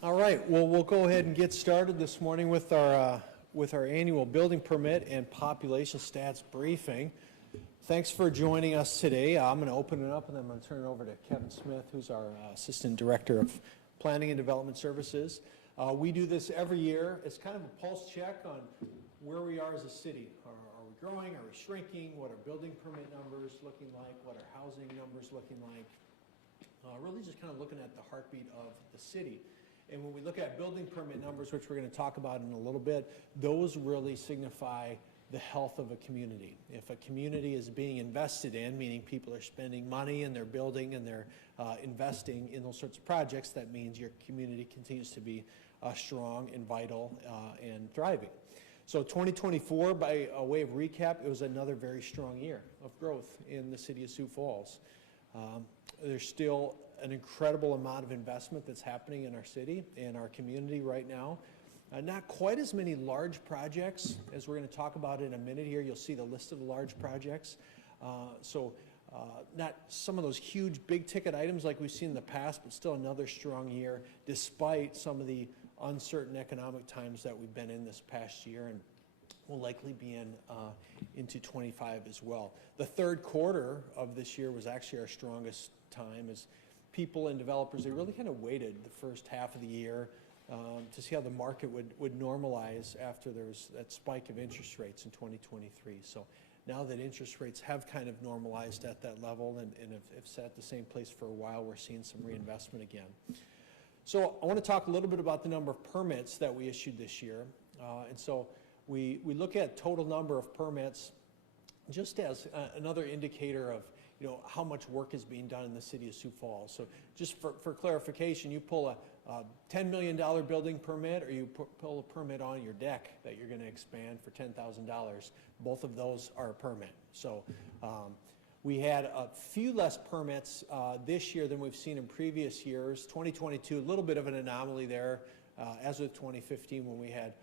All right, well, we'll go ahead and get started this morning with our annual building permit and population stats briefing. Thanks for joining us today. I'm going to open it up and then I'm going to turn it over to Kevin Smith, who's our Assistant Director of Planning and Development Services. We do this every year. It's kind of a pulse check on where we are as a city. Are we growing? Are we shrinking? What are building permit numbers looking like? What are housing numbers looking like? Really just kind of looking at the heartbeat of the city. And when we look at building permit numbers, which we're going to talk about in a little bit, those really signify the health of a community. If a community is being invested in, meaning people are spending money and they're building and they're investing in those sorts of projects, that means your community continues to be strong and vital and thriving. So 2024, by a way of recap, it was another very strong year of growth in the city of Sioux Falls. There's still an incredible amount of investment that's happening in our city and our community right now. Not quite as many large projects as we're going to talk about in a minute here. You'll see the list of the large projects. Not some of those huge big ticket items like we've seen in the past, but still another strong year despite some of the uncertain economic times that we've been in this past year and will likely be in into 25 as well. The third quarter of this year was actually our strongest time as people and developers, they really kind of waited the first half of the year to see how the market would normalize after there was that spike of interest rates in 2023. So now that interest rates have kind of normalized at that level and have sat at the same place for a while, we're seeing some reinvestment again. So I want to talk a little bit about the number of permits that we issued this year. And so we look at total number of permits just as another indicator of how much work is being done in the city of Sioux Falls. So just for clarification, you pull a $10 million building permit or you pull a permit on your deck that you're going to expand for $10,000, both of those are a permit. So we had a few less permits this year than we've seen in previous years. 2022, a little bit of an anomaly there, as with 2015 when we had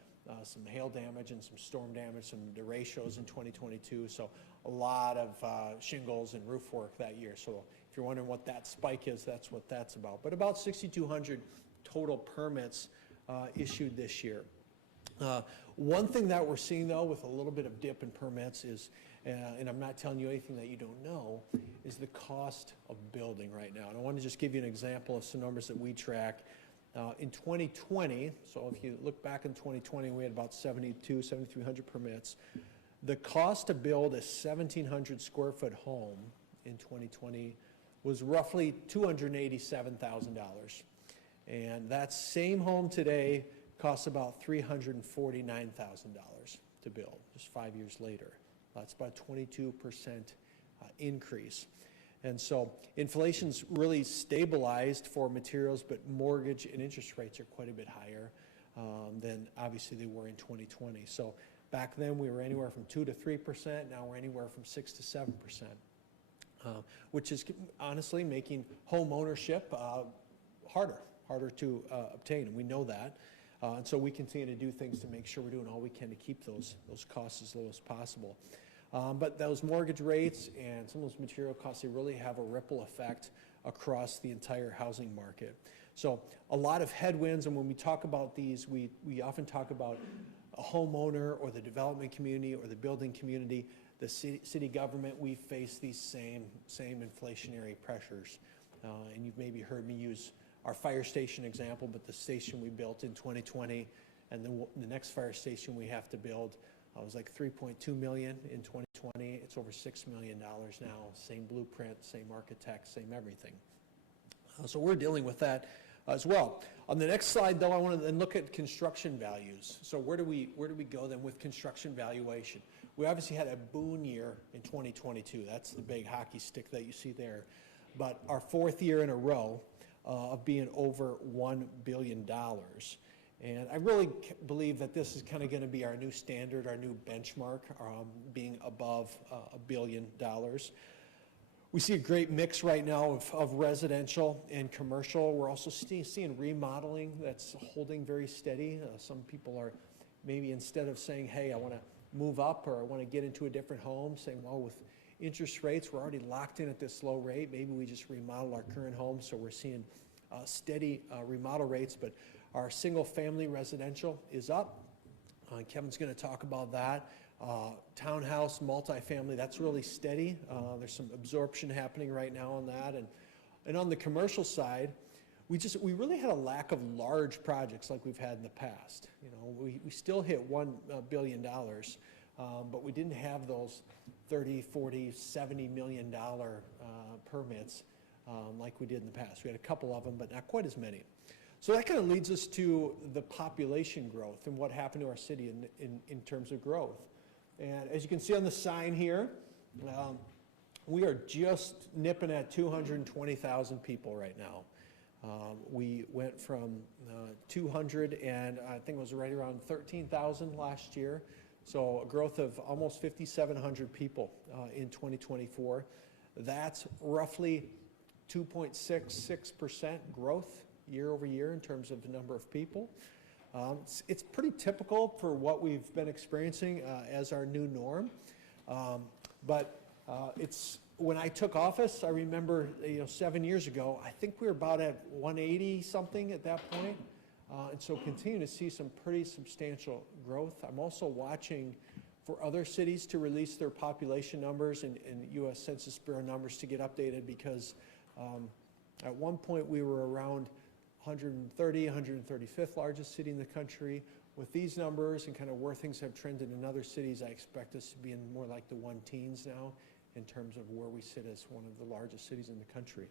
some hail damage and some storm damage, some derechos in 2022. So a lot of shingles and roof work that year. So if you're wondering what that spike is, that's what that's about. But about 6,200 total permits issued this year. One thing that we're seeing though with a little bit of dip in permits is, and I'm not telling you anything that you don't know, is the cost of building right now. And I want to just give you an example of some numbers that we track. In 2020, so if you look back in 2020, we had about 7,300 permits. The cost to build a 1,700 square foot home in 2020 was roughly $287,000. And that same home today costs about $349,000 to build, just 5 years later. That's about a 22% increase. And so inflation's really stabilized for materials, but mortgage and interest rates are quite a bit higher than obviously they were in 2020. So back then we were anywhere from 2 to 3%. Now we're anywhere from 6 to 7%, which is honestly making home ownership harder to obtain, and we know that. And so we continue to do things to make sure we're doing all we can to keep those costs as low as possible. But those mortgage rates and some of those material costs, they really have a ripple effect across the entire housing market. So a lot of headwinds, and when we talk about these, we often talk about a homeowner or the development community or the building community, the city government, we face these same inflationary pressures. And you've maybe heard me use our fire station example, but the station we built in 2020 and the next fire station we have to build was like $3.2 million in 2020. It's over $6 million now. Same blueprint, same architect, same everything. So we're dealing with that as well. On the next slide, though, I want to then look at construction values. So where do we go then with construction valuation? We obviously had a boom year in 2022. That's the big hockey stick that you see there. But our fourth year in a row of being over $1 billion. And I really believe that this is kind of going to be our new standard, our new benchmark, being above $1 billion. We see a great mix right now of residential and commercial. We're also seeing remodeling that's holding very steady. Some people are maybe instead of saying, hey, I want to move up or I want to get into a different home, saying, well, with interest rates, we're already locked in at this low rate. Maybe we just remodel our current home. So we're seeing steady remodel rates, but Our single-family residential is up. Kevin's going to talk about that. Townhouse, multifamily, that's really steady. There's some absorption happening right now on that. And on the commercial side, we really had a lack of large projects like we've had in the past. You know, we still hit $1 billion, but we didn't have those 30, 40, $70 million permits like we did in the past. We had a couple of them, but not quite as many. So that kind of leads us to the population growth and what happened to our city in terms of growth. And as you can see on the sign here, we are just nipping at 220,000 people right now. We went from 200 and I think it was right around 13,000 last year. So a growth of almost 5,700 people in 2024. That's roughly 2.66% growth year over year in terms of the number of people. It's pretty typical for what we've been experiencing as our new norm. But when I took office, I remember 7 years ago, I think we were about at 180 something at that point. And so continue to see some pretty substantial growth. I'm also watching for other cities to release their population numbers and U.S. Census Bureau numbers to get updated, because at one point we were around 135th largest city in the country. With these numbers and kind of where things have trended in other cities, I expect us to be in more like the 1-teens now in terms of where we sit as one of the largest cities in the country.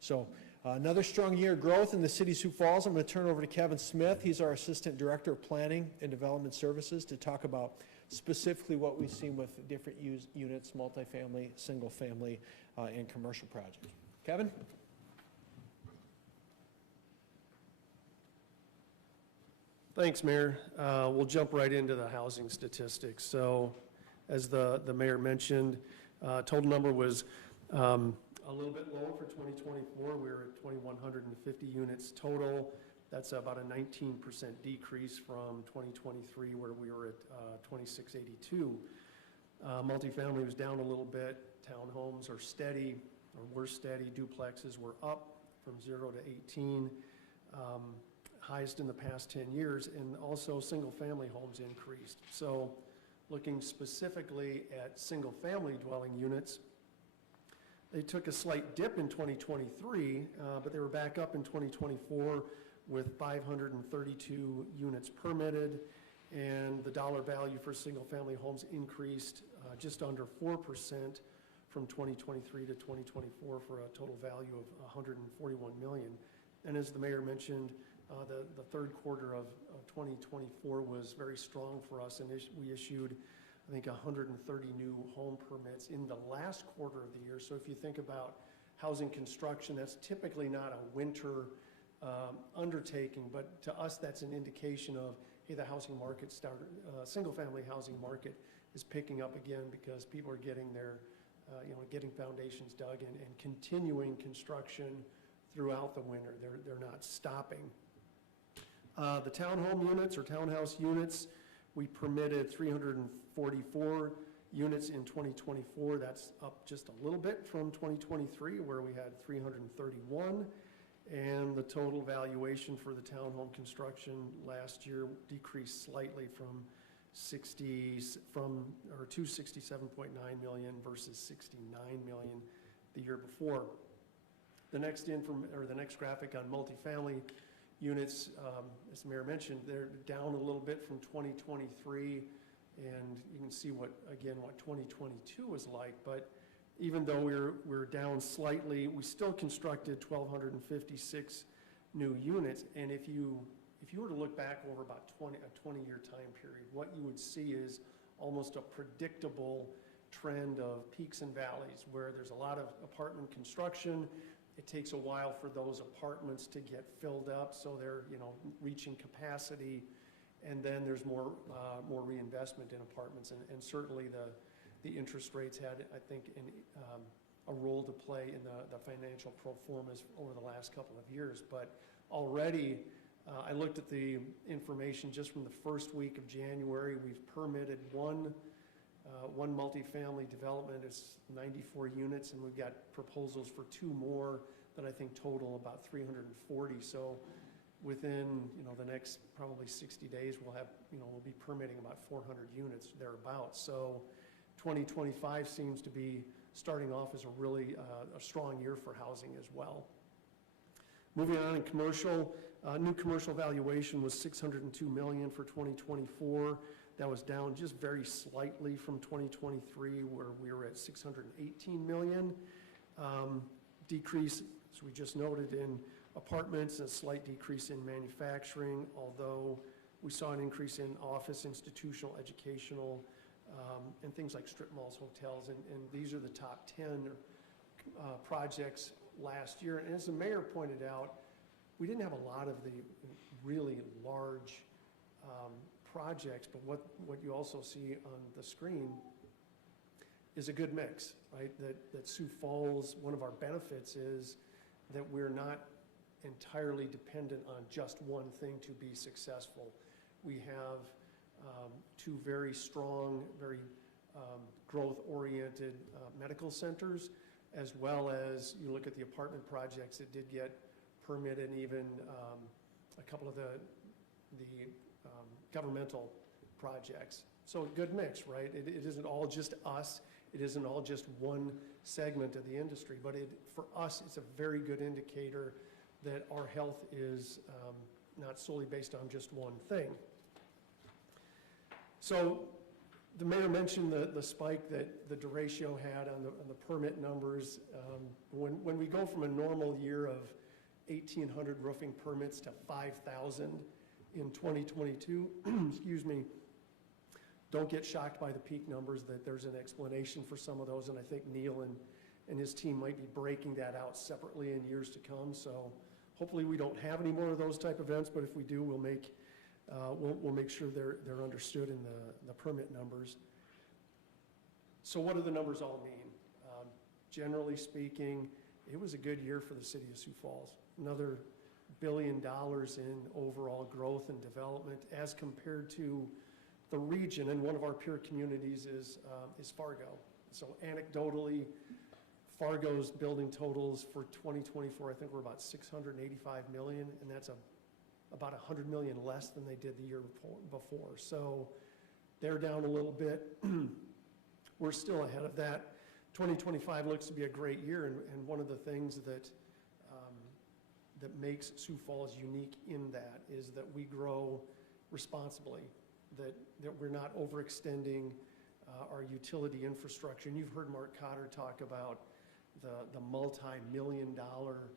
So another strong year of growth in the city of Sioux Falls. I'm going to turn over to Kevin Smith. He's our Assistant Director of Planning and Development Services, to talk about specifically what we've seen with different units, multifamily, single family, and commercial projects. Kevin? Thanks, Mayor. We'll jump right into the housing statistics. So as the Mayor mentioned, total number was a little bit lower for 2024. We were at 2,150 units total. That's about a 19% decrease from 2023, where we were at 2,682. Multifamily was down a little bit. Townhomes are steady, or were steady. Duplexes were up from 0 to 18, highest in the past 10 years, and also single-family homes increased. So looking specifically at single-family dwelling units, they took a slight dip in 2023, but they were back up in 2024 with 532 units permitted, and the dollar value for single-family homes increased just under 4% from 2023 to 2024 for a total value of $141 million. And as the Mayor mentioned, the third quarter of 2024 was very strong for us, and we issued, I think, 130 new home permits in the last quarter of the year. So if you think about housing construction, that's typically not a winter undertaking, but to us that's an indication of, hey, the housing market single-family housing market is picking up again, because people are getting their, getting foundations dug and continuing construction throughout the winter. They're not stopping. The townhome units or townhouse units, we permitted 344 units in 2024. That's up just a little bit from 2023, where we had 331. And the total valuation for the townhome construction last year decreased slightly from 267.9 million versus 69 million the year before. The next graphic on multifamily units, as the Mayor mentioned, they're down a little bit from 2023, and you can see what 2022 was like. But even though we're down slightly, we still constructed 1,256 new units. And if you were to look back over about a 20-year time period, what you would see is almost a predictable trend of peaks and valleys, where there's a lot of apartment construction. It takes a while for those apartments to get filled up, so they're reaching capacity, and then there's more reinvestment in apartments, and certainly the interest rates had, I think, a role to play in the financial pro formas over the last couple of years. But already, I looked at the information just from the first week of January. We've permitted one multifamily development. It's 94 units, and we've got proposals for 2 more that I think total about 340. So within, the next probably 60 days, we'll be permitting about 400 units thereabouts. So 2025 seems to be starting off as a really a strong year for housing as well. Moving on in commercial, new commercial valuation was $602 million for 2024. That was down just very slightly from 2023, where we were at $618 million. Decrease, as we just noted, in apartments, and a slight decrease in manufacturing, although we saw an increase in office, institutional, educational, and things like strip malls, hotels, and these are the top 10 projects last year. And as the mayor pointed out, we didn't have a lot of the really large projects, but what you also see on the screen is a good mix, right? That Sioux Falls, one of our benefits is that we're not entirely dependent on just one thing to be successful. We have two very strong, very growth-oriented medical centers, as well as you look at the apartment projects that did get permitted, and even a couple of the governmental projects. So a good mix, right? It isn't all just us. It isn't all just one segment of the industry, but for us, it's a very good indicator that our health is not solely based on just one thing. So the mayor mentioned the spike that the derecho had on the permit numbers. When we go from a normal year of 1,800 roofing permits to 5,000 in 2022, excuse me, don't get shocked by the peak numbers, that there's an explanation for some of those, and I think Neil and his team might be breaking that out separately in years to come. So hopefully we don't have any more of those type events, but if we do, we'll make sure they're understood in the permit numbers. So what do the numbers all mean? Generally speaking, it was a good year for the city of Sioux Falls. Another $1 billion in overall growth and development as compared to the region, and one of our peer communities is Fargo. So anecdotally, Fargo's building totals for 2024, I think we're about $685 million, and that's about $100 million less than they did the year before. So they're down a little bit. We're still ahead of that. 2025 looks to be a great year, and one of the things that makes Sioux Falls unique in that is that we grow responsibly, that we're not overextending our utility infrastructure. And you've heard Mark Cotter talk about the multi-million-dollar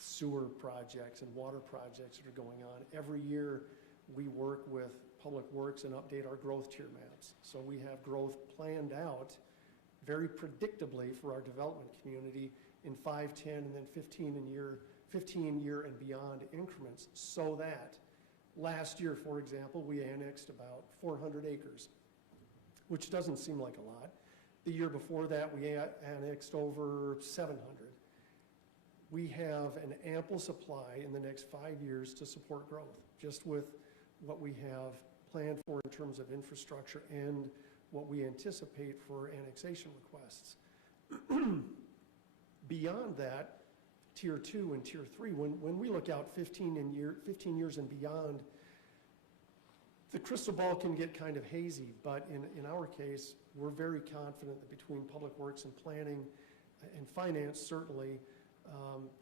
sewer projects and water projects that are going on. Every year we work with Public Works and update our growth tier maps. So we have growth planned out very predictably for our development community in 5, 10, and then 15-year and beyond increments, so that last year, for example, we annexed about 400 acres, which doesn't seem like a lot. The year before that, we annexed over 700. We have an ample supply in the next 5 years to support growth, just with what we have planned for in terms of infrastructure and what we anticipate for annexation requests. Beyond that, Tier 2 and Tier 3, when we look out 15 years and beyond, the crystal ball can get kind of hazy, but in our case, we're very confident that between Public Works and Planning and Finance, certainly,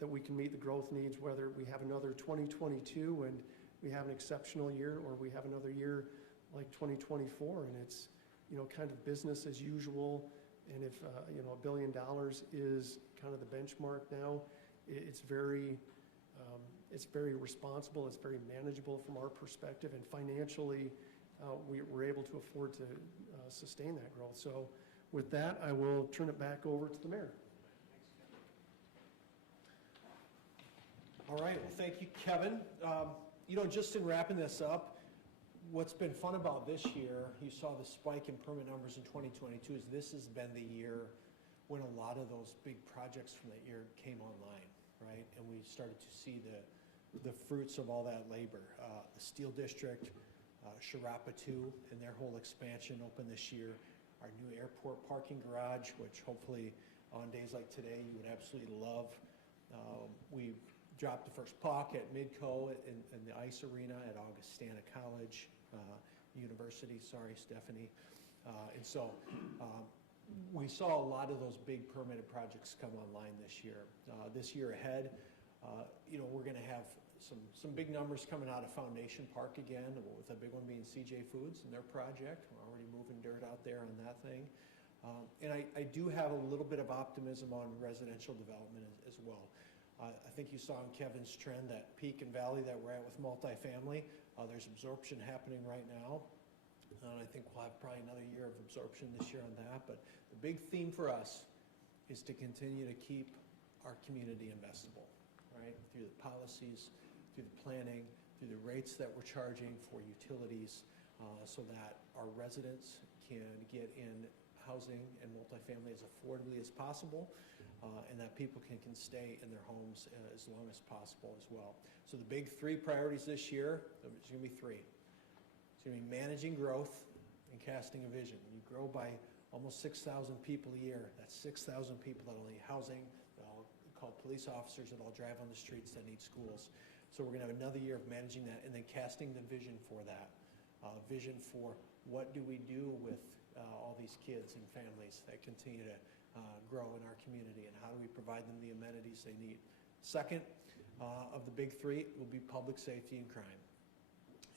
that we can meet the growth needs, whether we have another 2022 and we have an exceptional year, or we have another year like 2024, and it's kind of business as usual. And if $1 billion is kind of the benchmark now, it's very responsible, it's very manageable from our perspective, and financially we're able to afford to sustain that growth. So with that, I will turn it back over to the mayor. All right, well, thank you, Kevin. Just in wrapping this up, what's been fun about this year, you saw the spike in permit numbers in 2022, is this has been the year when a lot of those big projects from that year came online, right? And we started to see the fruits of all that labor. The Steel District, Sharapa 2, and their whole expansion opened this year. Our new airport parking garage, which hopefully on days like today you would absolutely love. We've dropped the first puck at Midco in the ice arena at Augustana College, University, sorry, Stephanie. And so we saw a lot of those big permitted projects come online this year. This year ahead, you know, we're going to have some big numbers coming out of Foundation Park again, with a big one being CJ Foods and their project. We're already moving dirt out there on that thing. And I do have a little bit of optimism on residential development as well. I think you saw in Kevin's trend that peak and valley that we're at with multifamily. There's absorption happening right now. And I think we'll have probably another year of absorption this year on that. But the big theme for us is to continue to keep our community investable, right? Through the policies, through the planning, through the rates that we're charging for utilities, so that our residents can get in housing and multifamily as affordably as possible, and that people can stay in their homes as long as possible as well. So the big three priorities this year, there's going to be three. It's going to be managing growth and casting a vision. You grow by almost 6,000 people a year. That's 6,000 people that will need housing, that all called police officers that all drive on the streets, that need schools. So we're going to have another year of managing that and then casting the vision for that. Vision for what do we do with all these kids and families that continue to grow in our community, and how do we provide them the amenities they need. Second of the big three will be public safety and crime.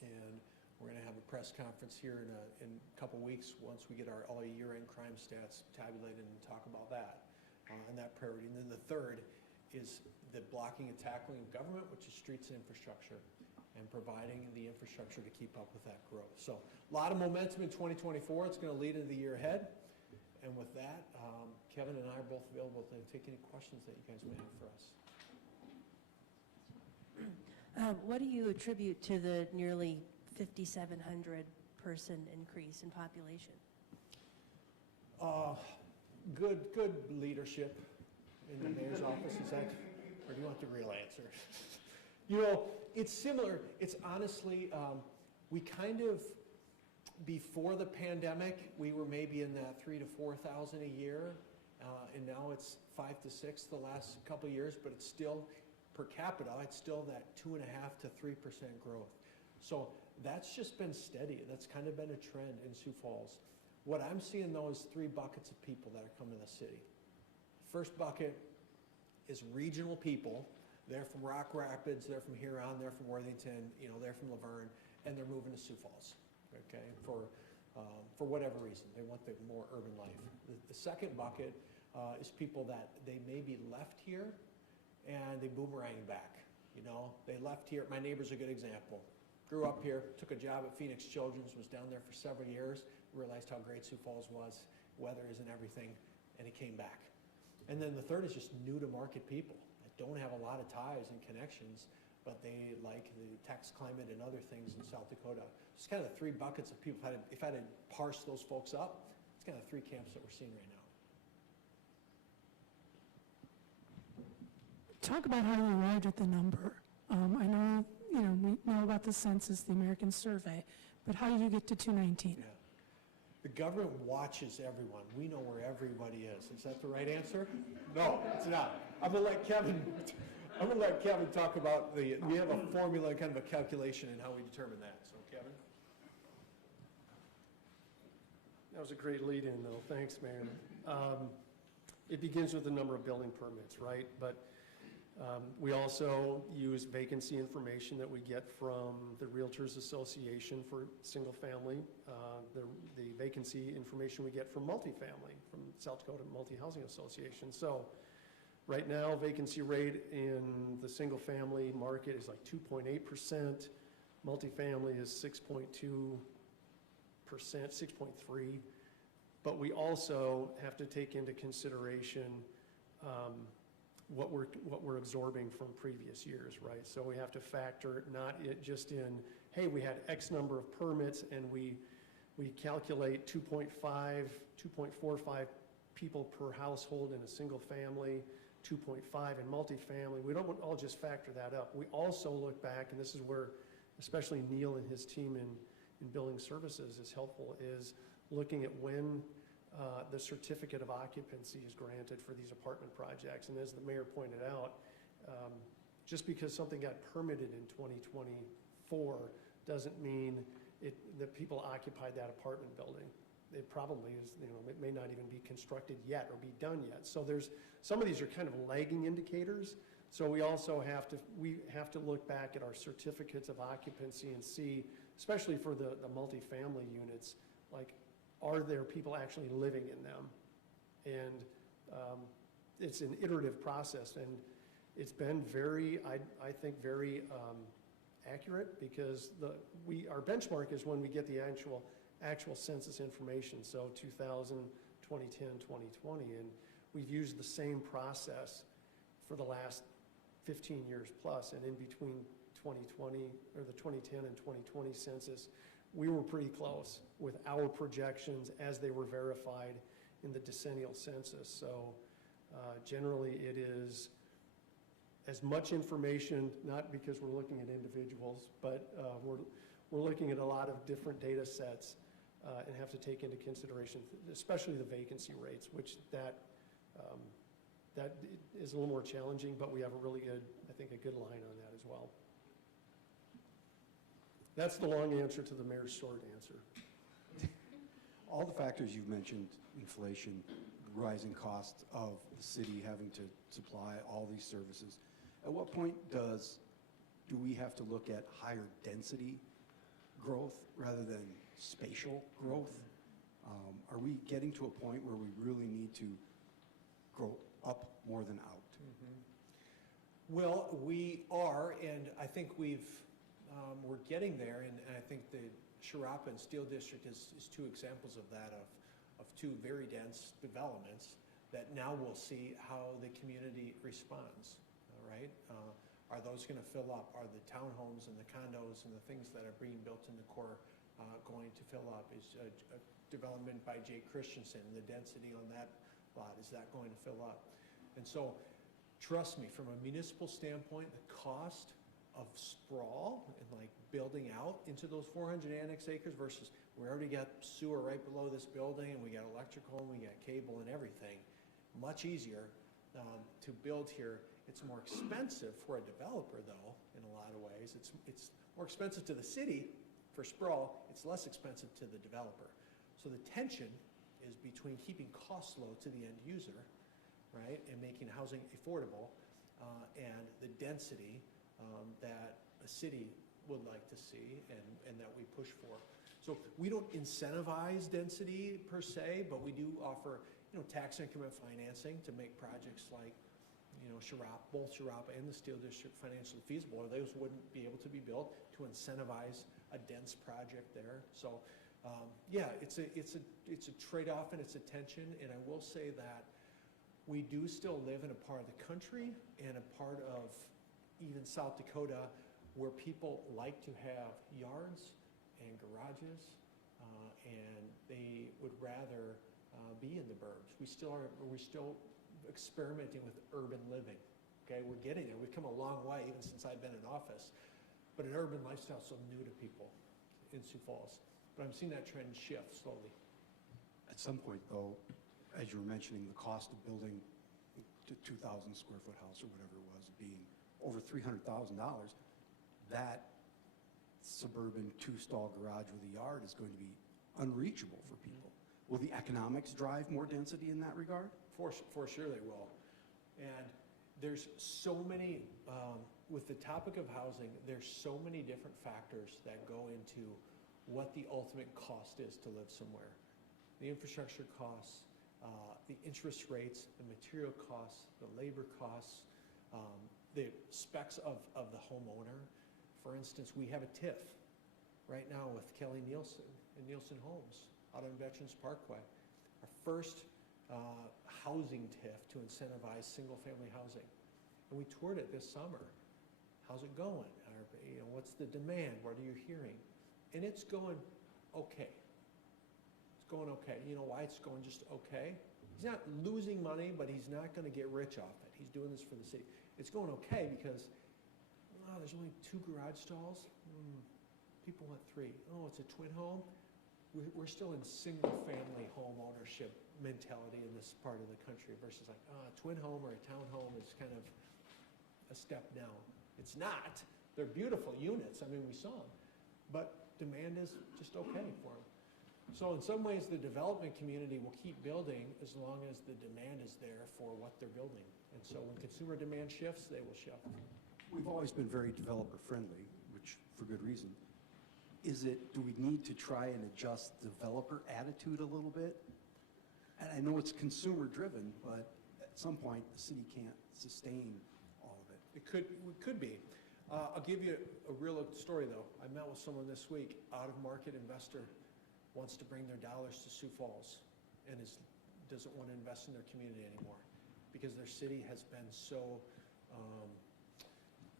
And we're going to have a press conference here in a couple weeks once we get all year-end crime stats tabulated and talk about that and that priority. And then the third is the blocking and tackling of government, which is streets and infrastructure, and providing the infrastructure to keep up with that growth. So a lot of momentum in 2024. It's going to lead into the year ahead. And with that, Kevin and I are both available to take any questions that you guys may have for us. What do you attribute to the nearly 5,700 person increase in population? Good leadership in the mayor's office. Is that, or do you want the real answer? You know, it's similar. It's honestly, we kind of, before the pandemic, we were maybe in that 3,000 to 4,000 a year, and now it's 5 to 6 the last couple of years, but it's still, per capita, it's still that 2.5 to 3% growth. So that's just been steady. That's kind of been a trend in Sioux Falls. What I'm seeing though is 3 buckets of people that are coming to the city. First bucket is regional people. They're from Rock Rapids, they're from Huron, they're from Worthington, you know, they're from Laverne, and they're moving to Sioux Falls, okay, for whatever reason. They want the more urban life. The second bucket is people that they maybe left here and they boomerang back. You know, they left here. My neighbor's a good example. Grew up here, took a job at Phoenix Children's, was down there for several years, realized how great Sioux Falls was, weather isn't everything, and he came back. And then the third is just new to market people that don't have a lot of ties and connections, but they like the tax climate and other things in South Dakota. It's kind of the 3 buckets of people. If I had to parse those folks up, it's kind of 3 camps that we're seeing right now. Talk about how you arrived at the number. I know, you know, we know about the census, the American survey, but how did you get to 219? Yeah. The government watches everyone. We know where everybody is. Is that the right answer? No, it's not. I'm gonna let Kevin talk about we have a formula, kind of a calculation in how we determine that. So Kevin? That was a great lead-in, though. Thanks, Mayor. It begins with the number of building permits, right? But we also use vacancy information that we get from the Realtors Association for single family, the vacancy information we get from multifamily, from South Dakota Multi-Housing Association. So right now, vacancy rate in the single family market is like 2.8%. Multifamily is 6.2%, 6.3%. But we also have to take into consideration what we're absorbing from previous years, right? So we have to factor not it just in, hey, we had X number of permits and we calculate 2.45 people per household in a single family, 2.5 in multifamily. We don't all just factor that up. We also look back, and this is where especially Neil and his team in building services is helpful, is looking at when the certificate of occupancy is granted for these apartment projects. And as the mayor pointed out, just because something got permitted in 2024 doesn't mean that people occupied that apartment building. It probably is, it may not even be constructed yet or be done yet. So some of these are kind of lagging indicators. So we also have to look back at our certificates of occupancy and see, especially for the multifamily units, like, are there people actually living in them? And it's an iterative process, and it's been very, I think, very accurate, because our benchmark is when we get the actual census information, so 2000, 2010, 2020, and we've used the same process for the last 15 years plus, and in between 2020, or the 2010 and 2020 census, we were pretty close with our projections as they were verified in the decennial census. So generally it is as much information, not because we're looking at individuals, but we're looking at a lot of different data sets and have to take into consideration, especially the vacancy rates, which that is a little more challenging, but we have a really good, I think, a good line on that as well. That's the long answer to the mayor's short answer. All the factors you've mentioned, inflation, rising costs of the city having to supply all these services, at what point do we have to look at higher density growth rather than spatial growth? Are we getting to a point where we really need to grow up more than out? Well, we are, and I think we're getting there, and I think the Sharapa and Steel District is two examples of that, of two very dense developments that now we'll see how the community responds, all right? Are those going to fill up? Are the townhomes and the condos and the things that are being built in the core going to fill up? Is a development by Jay Christensen, the density on that lot, is that going to fill up? And so, trust me, from a municipal standpoint, the cost of sprawl and like building out into those 400 annex acres versus we already got sewer right below this building and we got electrical and we got cable and everything, much easier to build here. It's more expensive for a developer though, in a lot of ways. It's more expensive to the city for sprawl, it's less expensive to the developer. So the tension is between keeping costs low to the end user, right, and making housing affordable, and the density that a city would like to see and that we push for. So we don't incentivize density per se, but we do offer, tax increment financing to make projects like, both Sharapa and the Steel District financially feasible, or those wouldn't be able to be built to incentivize a dense project there. So yeah, it's a trade-off and it's a tension, and I will say that we do still live in a part of the country and a part of even South Dakota where people like to have yards and garages, and they would rather be in the burbs. We're still experimenting with urban living. Okay, we're getting there. We've come a long way even since I've been in office, but an urban lifestyle is so new to people in Sioux Falls. But I'm seeing that trend shift slowly. At some point, though, as you were mentioning, the cost of building a 2,000 square foot house or whatever it was being over $300,000, that suburban two-stall garage with a yard is going to be unreachable for people. Will the economics drive more density in that regard? For sure they will. And there's so many, with the topic of housing, there's so many different factors that go into what the ultimate cost is to live somewhere. The infrastructure costs, the interest rates, the material costs, the labor costs, the specs of the homeowner. For instance, we have a TIF right now with Kelly Nielsen and Nielsen Homes out on Veterans Parkway. Our first housing TIF to incentivize single-family housing. And we toured it this summer. How's it going? What's the demand? What are you hearing? And it's going okay. It's going okay. You know why it's going just okay? He's not losing money, but he's not going to get rich off it. He's doing this for the city. It's going okay because, there's only 2 garage stalls. People want 3. Oh, it's a twin home. We're still in single-family home ownership mentality in this part of the country versus like a twin home or a townhome is kind of a step down. It's not. They're beautiful units. I mean, we saw them. But demand is just okay for them. So in some ways, the development community will keep building as long as the demand is there for what they're building. And so when consumer demand shifts, they will shift. We've always been very developer-friendly, which for good reason. Do we need to try and adjust developer attitude a little bit? And I know it's consumer-driven, but at some point, the city can't sustain all of it. It could be. I'll give you a real story, though. I met with someone this week, out-of-market investor, wants to bring their dollars to Sioux Falls and doesn't want to invest in their community anymore because their city has been so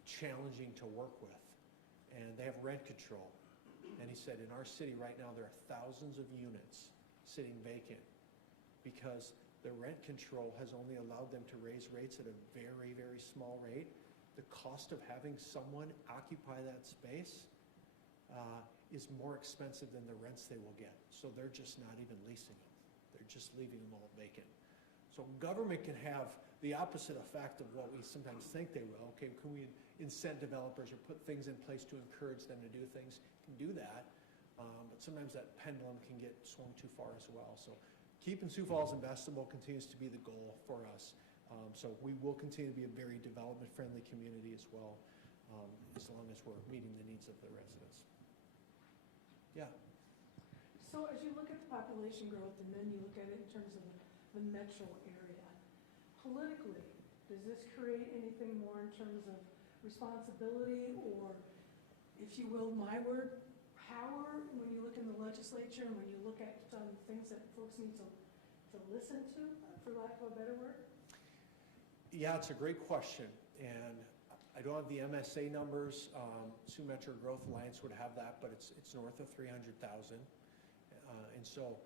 challenging to work with. And they have rent control. And he said, in our city right now, there are thousands of units sitting vacant because the rent control has only allowed them to raise rates at a very, very small rate. The cost of having someone occupy that space is more expensive than the rents they will get. So they're just not even leasing them. They're just leaving them all vacant. So government can have the opposite effect of what we sometimes think they will. Okay, can we incent developers or put things in place to encourage them to do things? Can do that, but sometimes that pendulum can get swung too far as well. So keeping Sioux Falls investable continues to be the goal for us. So we will continue to be a very development-friendly community as well, as long as we're meeting the needs of the residents. Yeah. So as you look at the population growth and then you look at it in terms of the metro area, politically, does this create anything more in terms of responsibility or, if you will, my word, power when you look in the legislature and when you look at things that folks need to listen to, for lack of a better word? Yeah, it's a great question. And I don't have the MSA numbers. Sioux Metro Growth Alliance would have that, but it's north of 300,000. And so,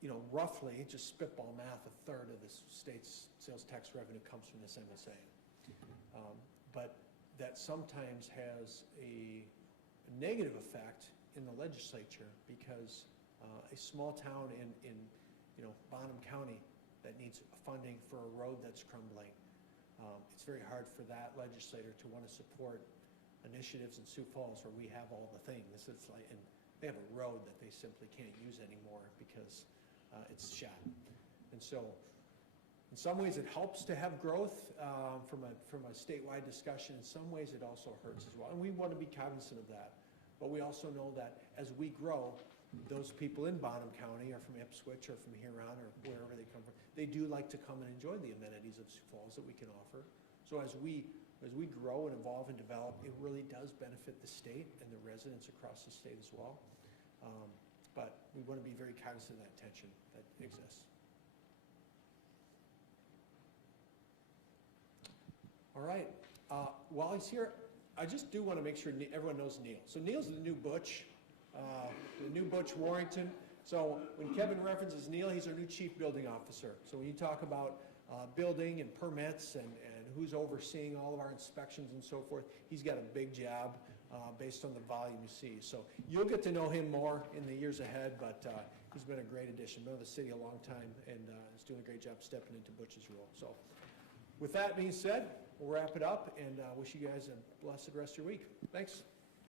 you know, roughly, just spitball math, a third of the state's sales tax revenue comes from this MSA. But that sometimes has a negative effect in the legislature because a small town in Bonham County that needs funding for a road that's crumbling, it's very hard for that legislator to want to support initiatives in Sioux Falls where we have all the things. It's like, and they have a road that they simply can't use anymore because it's shot. And so in some ways it helps to have growth from a statewide discussion. In some ways it also hurts as well. And we want to be cognizant of that. But we also know that as we grow, those people in Bonham County or from Ipswich or from Huron or wherever they come from, they do like to come and enjoy the amenities of Sioux Falls that we can offer. So as we grow and evolve and develop, it really does benefit the state and the residents across the state as well. But we want to be very cognizant of that tension that exists. All right. While he's here, I just do want to make sure everyone knows Neil. So Neil's the new Butch Warrington. So when Kevin references Neil, he's our new chief building officer. So when you talk about building and permits and who's overseeing all of our inspections and so forth, he's got a big job based on the volume you see. So you'll get to know him more in the years ahead, but he's been a great addition. Been with the city a long time and is doing a great job stepping into Butch's role. So with that being said, we'll wrap it up and wish you guys a blessed rest of your week. Thanks.